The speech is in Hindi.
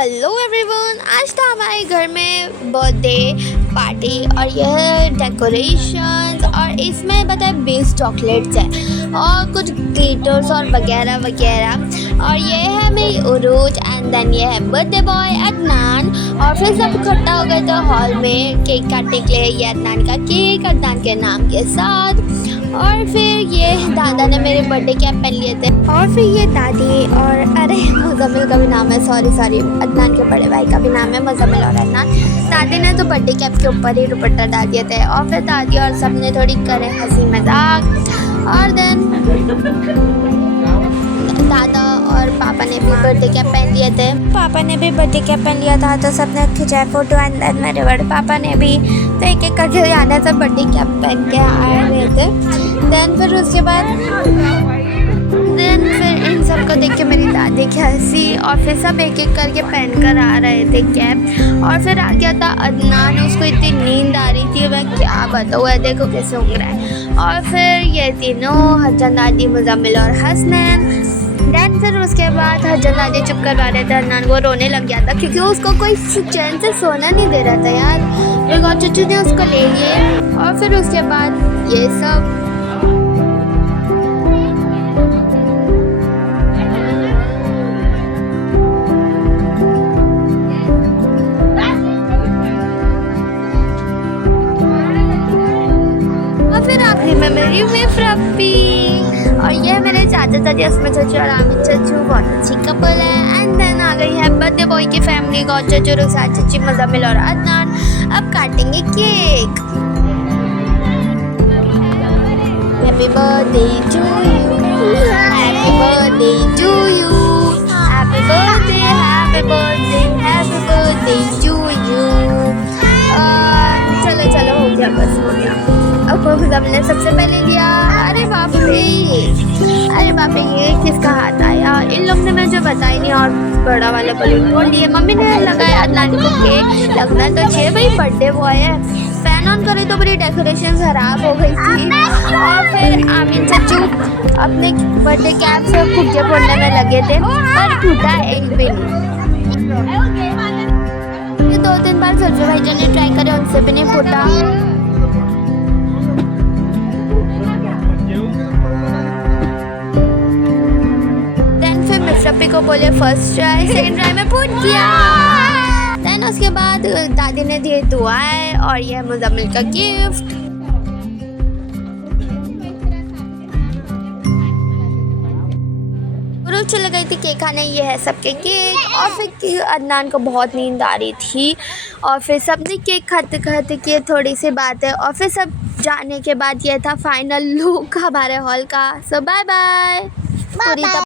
हेलो एवरीवन, आज था हमारे घर में बर्थडे पार्टी और यह डेकोरेशंस और इसमें बताए 20 चॉकलेट्स हैं और कुछ ग्लिटर्स और वगैरह वगैरह। और ये है मेरी उरूज एंड देन ये है बर्थडे बॉय अदनान। और फिर सब इकट्ठा हो गए थे हॉल में केक काटने के लिए। ये अदनान का केक अदनान के नाम के साथ। और फिर ये दादा ने मेरे बर्थडे कैप पहन लिए थे और फिर ये दादी और अरे मुजम्मिल का भी नाम है, सॉरी अदनान के बड़े भाई का भी नाम है मुजम्मिल और अदनान। दादी ने तो बर्थडे कैप के ऊपर ही दुपट्टा डाल दिए थे और फिर दादी और सब ने थोड़ी करे हंसी मजाक। और देन दादा और पापा ने भी बर्थडे कैप पहन लिए थे। पापा ने भी बर्थडे कैप पहन लिया था तो सबने खिंचाए फोटो एंड देन मेरे बड़े पापा ने भी तो एक एक करके आने से बर्थडे कैप पहन के आए हुए थे। देन फिर उसके बाद फिर इन सब को देख के मेरी दादी की हंसी और फिर सब एक एक करके पहन कर आ रहे थे कैप। और फिर आ गया था अदनान, उसको इतनी नींद आ रही थी, मैं क्या बताऊँ, देखो कैसे उंग रहा है। और फिर ये तीनों हसन दादी मुजम्मिल और हसनैन। देन फिर उसके बाद हसन दादी चुप करवा रहे थे अदनान, वो रोने लग गया था क्योंकि उसको कोई चैन से सोना नहीं दे रहा था यार। फिर चुचू ने उसको ले लिए और फिर उसके बाद ये सब फिर आखिरी में मेरी फ्रप्पी और ये मेरे चाचा चाची उसमें चचू और आमिर चचू बहुत अच्छी कपल है। एंड देन आ गई है बर्थडे बॉय की फैमिली को, चचू रुखसार चची मुजम्मिल और अदनान। अब काटेंगे cake. Happy birthday to you, happy birthday to you, happy birthday happy birthday happy birthday to you. चलो हो गया, बस हो गया। अब हमने सबसे पहले लिया। अरे बाप रे ये किसका हाथ आया, इन लोग ने मुझे बताई नहीं। और बड़ा वाला बलून फोड़ लिए, मम्मी ने लगाया अदनान को केक। लगना तो चाहिए भाई बर्थडे बॉय है। फैन ऑन करे तो बड़ी डेकोरेशन खराब हो गई थी। और फिर आमिर चच्चू अपने बर्थडे कैप से फुग्गे फोड़ने में लगे थे पर फूटा एक भी नहीं। 2-3 बार फिर भाईजान ने ट्राई करे, उनसे भी नहीं फूटा। फ्रप्पी को बोले फर्स्ट ट्राई, सेकंड ट्राई में फूट गया। देन उसके बाद दादी ने दिए दुआएं और यह मुजम्मिल का गिफ्ट। चल गई थी केक खाने, ये है सबके केक। और फिर अदनान को बहुत नींद आ रही थी और फिर सबने केक खाते खाते किए थोड़ी सी बातें और फिर सब जाने के बाद ये था फाइनल लुक हमारे हॉल का। सो बाय बाय।